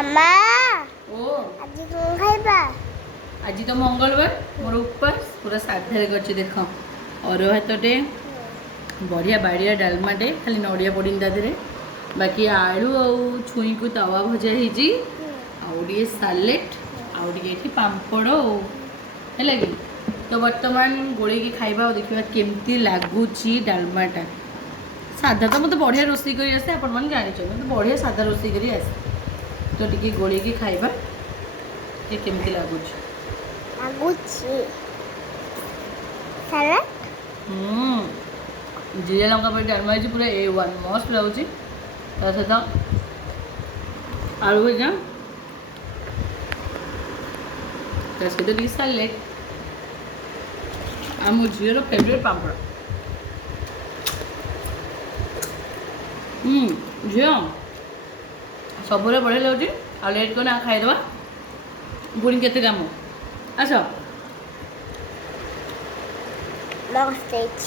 मामा ओ आज कौन खाइबा आज तो मंगलवार मोर उपवास पूरा साधारे कर देख अरुआ भातटे बढ़िया बाड़िया डालमाटे खाली नड़िया पड़ी तादे बाकी आलू आ छुई को तवा भजा होती सालेट आउे पापड़ है कि तो बर्तमान गोल खाइबा देखा केमती लगुच डालमाटा साधा तो मतलब बढ़िया रोषे कर आसे आपण मैंने जानी मतलब बढ़िया साधा रोषे कर आसे तो टी गोल खाइबा केमती लगुच जीरा लंका पर डालमा पूरा A1 मस्त लगुच सहित आलू भजा सहित टी सालेट आ मो झीर फेवरेट पापड़ झी सब बढ़िया लगे आ लेट कर खाईदे पुणी के कम आस Long stage.